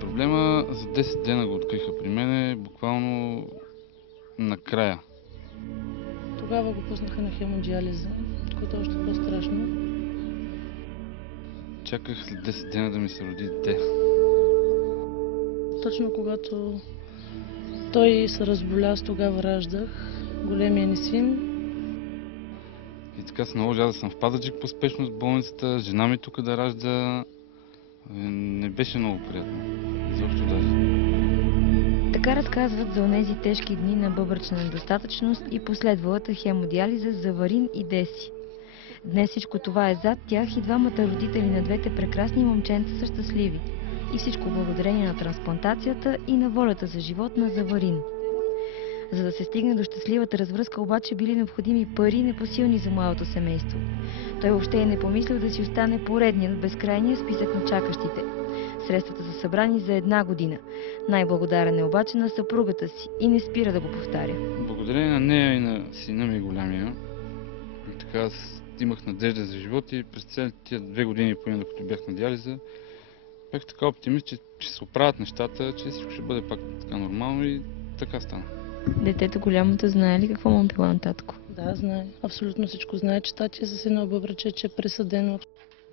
Проблема за 10 дена го откриха при мене, буквално накрая. Тогава го пуснаха на хемодиализа, което е още по-страшно. Чаках след 10 дена да ми се роди дете. Точно когато той се разболя, аз тогава раждах големия ни син. И така се наложи аз да съм в Пазарджик по спешност в болницата, жена ми тук да ражда. Не беше много приятно. Защо даже. Така разказват за онези тежки дни на бъбречна недостатъчност и последвалата хемодиализа за Варин и Деси. Днес всичко това е зад тях и двамата родители на двете прекрасни момченца са щастливи. И всичко благодарение на трансплантацията и на волята за живот на Заварин. За да се стигне до щастливата развръзка обаче били необходими пари непосилни за младото семейство. Той въобще не помислил да си остане поредният в безкрайния списък на чакащите. Средствата са събрани за 1 година. Най-благодарен е обаче на съпругата си и не спира да го повтаря. Благодарение на нея и на сина ми голямия, така аз имах надежда за живот и през целите тия 2 години и половина, докато бях на диализа, бях така оптимист, че ще се оправят нещата, че всичко ще бъде пак така нормално и така стана. Детето голямото знае ли какво му била на татко? Да, знае. Абсолютно всичко знае, че тати е с едно бъбрече, че е присъдено.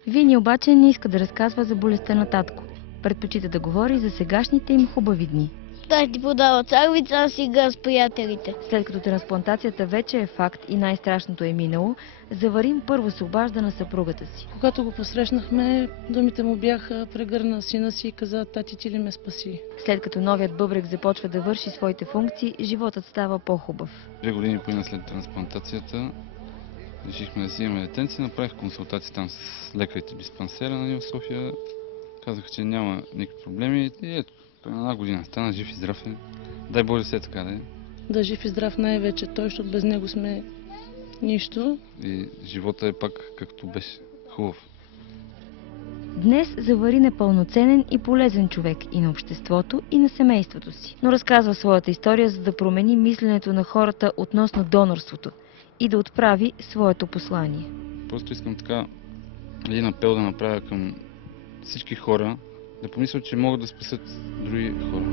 Вини обаче не иска да разказва за болестта на татко. Предпочита да говори за сегашните им хубави дни. Той ти подава царевица, аз игра с приятелите. След като трансплантацията вече е факт и най-страшното е минало, Заварин първо се обажда на съпругата си. Когато го посрещнахме, думите му бяха: прегърна сина си и каза: тати, ти ли ме спаси? След като новият бъбрек започва да върши своите функции, животът става по-хубав. 2 години и половина след трансплантацията решихме да си имаме детенци. Направих консултации там с лекарите диспансера в София. Казаха, че няма никакви проблеми и ето, той на 1 година стана жив и здрав. Дай Боже все така да е. Да, жив и здрав най-вече той, защото без него сме нищо. И живота е пак както беше. Хубав. Днес Заварин е пълноценен и полезен човек и на обществото, и на семейството си. Но разказва своята история, за да промени мисленето на хората относно донорството и да отправи своето послание. Просто искам така един апел да направя към всички хора, да помислят, че могат да спасят други хора.